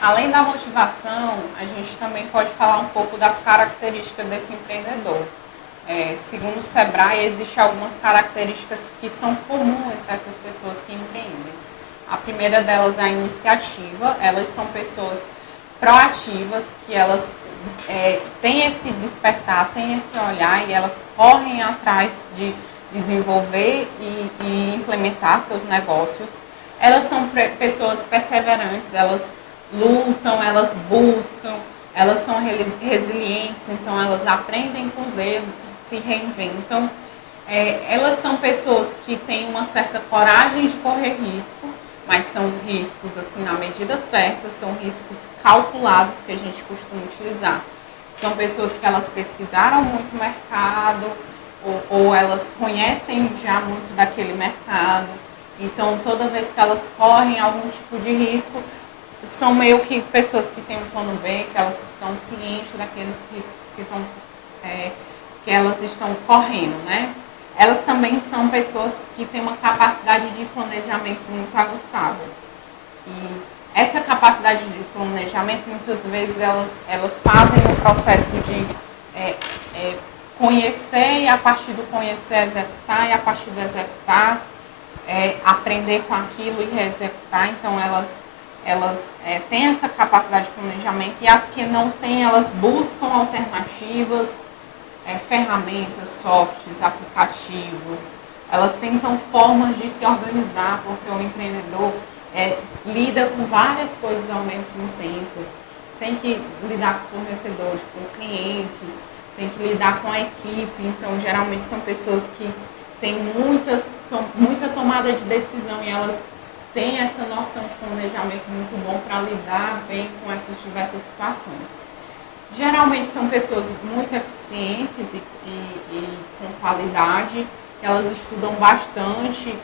Além da motivação, a gente também pode falar um pouco das características desse empreendedor. Segundo o Sebrae, existem algumas características que são comuns entre essas pessoas que empreendem. A primeira delas é a iniciativa. Elas são pessoas proativas, que elas têm esse despertar, têm esse olhar e elas correm atrás de desenvolver e implementar seus negócios. Elas são pessoas perseverantes, elas lutam, elas buscam, elas são resilientes, então elas aprendem com os erros, se reinventam. Elas são pessoas que têm uma certa coragem de correr risco, mas são riscos assim na medida certa, são riscos calculados que a gente costuma utilizar. São pessoas que elas pesquisaram muito o mercado, ou elas conhecem já muito daquele mercado. Então, toda vez que elas correm algum tipo de risco, são meio que pessoas que têm um plano B, que elas estão cientes daqueles riscos que elas estão correndo, né? Elas também são pessoas que têm uma capacidade de planejamento muito aguçada. E essa capacidade de planejamento, muitas vezes, elas fazem o processo de conhecer e, a partir do conhecer, executar, e a partir do executar, aprender com aquilo e reexecutar. Então, elas têm essa capacidade de planejamento, e as que não têm, elas buscam alternativas, ferramentas, softwares, aplicativos. Elas tentam formas de se organizar, porque o empreendedor lida com várias coisas ao mesmo tempo. Tem que lidar com fornecedores, com clientes, tem que lidar com a equipe. Então, geralmente são pessoas que têm muita tomada de decisão, e elas têm essa noção de planejamento muito bom para lidar bem com essas diversas situações. Geralmente são pessoas muito eficientes e com qualidade, elas estudam bastante,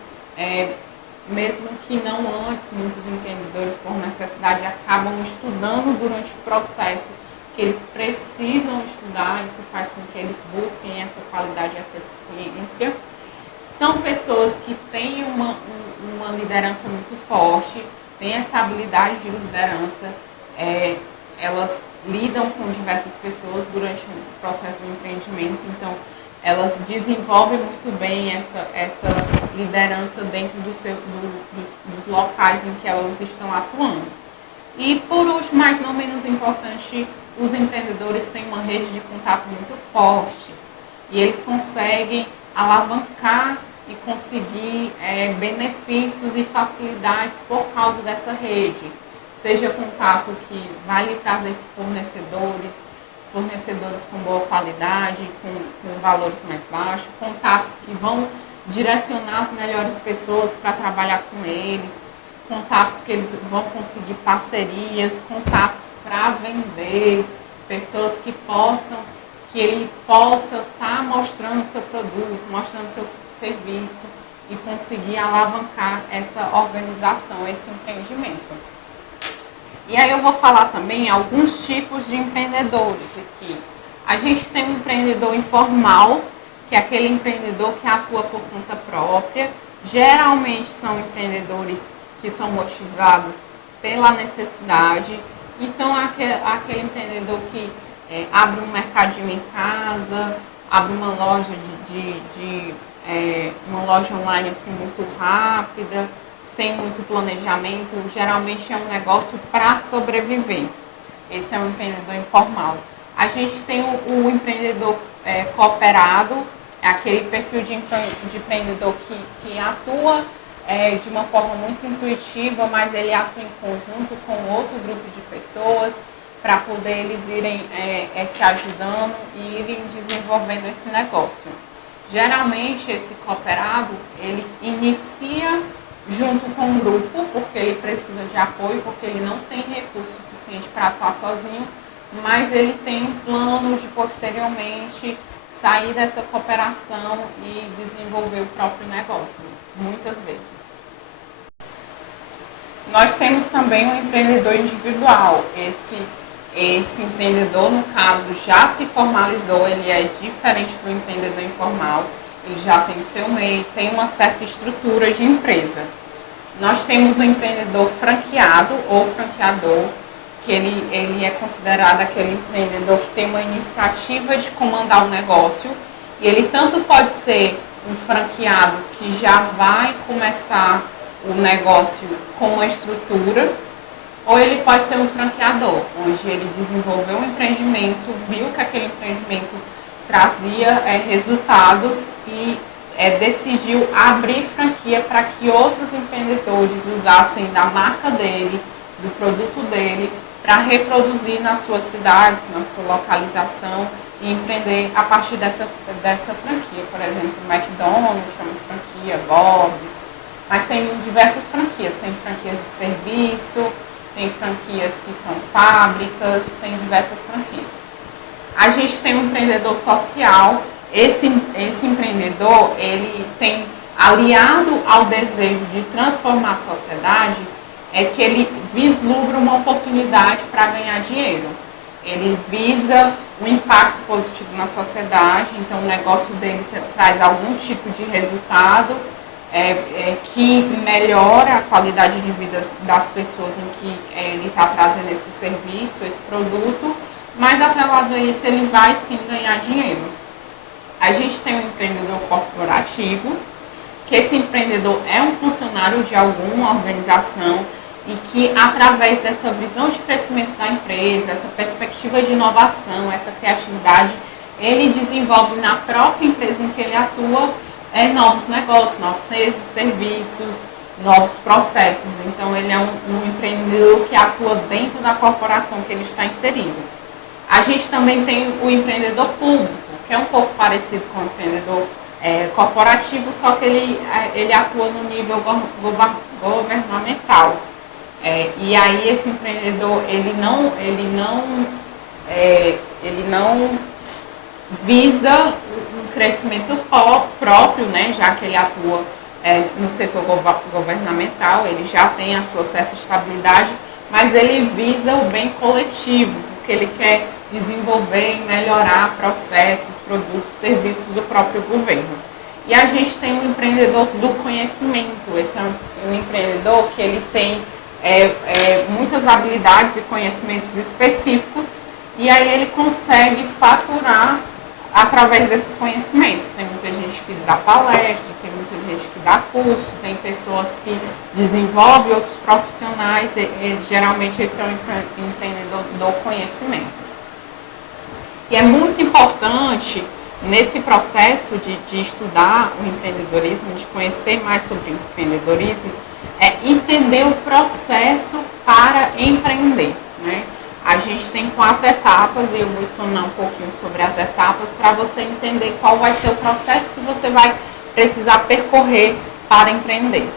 mesmo que não antes. Muitos empreendedores, por necessidade, acabam estudando durante o processo, que eles precisam estudar. Isso faz com que eles busquem essa qualidade e essa eficiência. São pessoas que têm uma liderança muito forte, têm essa habilidade de liderança, elas lidam com diversas pessoas durante o processo do empreendimento, então elas desenvolvem muito bem essa liderança dentro dos locais em que elas estão atuando. E por último, mas não menos importante, os empreendedores têm uma rede de contato muito forte, e eles conseguem alavancar e conseguir benefícios e facilidades por causa dessa rede. Seja contato que vai lhe trazer fornecedores com boa qualidade, com valores mais baixos, contatos que vão direcionar as melhores pessoas para trabalhar com eles, contatos que eles vão conseguir parcerias, contatos para vender, pessoas que ele possa estar mostrando o seu produto, mostrando o seu serviço, e conseguir alavancar essa organização, esse empreendimento. E aí eu vou falar também alguns tipos de empreendedores aqui. A gente tem um empreendedor informal, que é aquele empreendedor que atua por conta própria. Geralmente são empreendedores que são motivados pela necessidade. Então, aquele empreendedor que abre um mercadinho em casa, abre uma loja uma loja online assim muito rápida, sem muito planejamento. Geralmente é um negócio para sobreviver. Esse é um empreendedor informal. A gente tem o empreendedor cooperado, é aquele perfil de empreendedor que atua de uma forma muito intuitiva, mas ele atua em conjunto com outro grupo de pessoas, para poder eles irem se ajudando e irem desenvolvendo esse negócio. Geralmente esse cooperado, ele inicia junto com um grupo, porque ele precisa de apoio, porque ele não tem recurso suficiente para atuar sozinho, mas ele tem um plano de posteriormente sair dessa cooperação e desenvolver o próprio negócio, muitas vezes. Nós temos também um empreendedor individual. Esse empreendedor, no caso, já se formalizou, ele é diferente do empreendedor informal, ele já tem o seu MEI, tem uma certa estrutura de empresa. Nós temos o empreendedor franqueado ou franqueador. que ele é considerado aquele empreendedor que tem uma iniciativa de comandar o negócio, e ele tanto pode ser um franqueado que já vai começar o negócio com uma estrutura, ou ele pode ser um franqueador, onde ele desenvolveu um empreendimento, viu que aquele empreendimento trazia resultados e decidiu abrir franquia para que outros empreendedores usassem da marca dele, do produto dele, para reproduzir nas suas cidades, na sua localização e empreender a partir dessa franquia. Por exemplo, McDonald's chama de franquia, Bob's, mas tem diversas franquias. Tem franquias de serviço, tem franquias que são fábricas, tem diversas franquias. A gente tem um empreendedor social. Esse empreendedor, ele tem, aliado ao desejo de transformar a sociedade, é que ele vislumbra uma oportunidade para ganhar dinheiro. Ele visa um impacto positivo na sociedade, então o negócio dele traz algum tipo de resultado que melhora a qualidade de vida das pessoas em que ele está trazendo esse serviço, esse produto, mas atrelado a isso ele vai sim ganhar dinheiro. A gente tem um empreendedor corporativo, que esse empreendedor é um funcionário de alguma organização e que, através dessa visão de crescimento da empresa, essa perspectiva de inovação, essa criatividade, ele desenvolve na própria empresa em que ele atua novos negócios, novos serviços, novos processos. Então, ele é um empreendedor que atua dentro da corporação que ele está inserido. A gente também tem o empreendedor público, que é um pouco parecido com o empreendedor corporativo, só que ele atua no nível governamental. E aí esse empreendedor, ele não visa um crescimento próprio, né, já que ele atua no setor governamental, ele já tem a sua certa estabilidade, mas ele visa o bem coletivo, porque ele quer desenvolver e melhorar processos, produtos, serviços do próprio governo. E a gente tem um empreendedor do conhecimento. Esse é um empreendedor que ele tem muitas habilidades e conhecimentos específicos, e aí ele consegue faturar através desses conhecimentos. Tem muita gente que dá palestra, tem muita gente que dá curso, tem pessoas que desenvolvem outros profissionais, geralmente esse é o empreendedor do conhecimento. E é muito importante, nesse processo de estudar o empreendedorismo, de conhecer mais sobre o empreendedorismo, entender o processo para empreender, né? A gente tem 4 etapas e eu vou explanar um pouquinho sobre as etapas para você entender qual vai ser o processo que você vai precisar percorrer para empreender.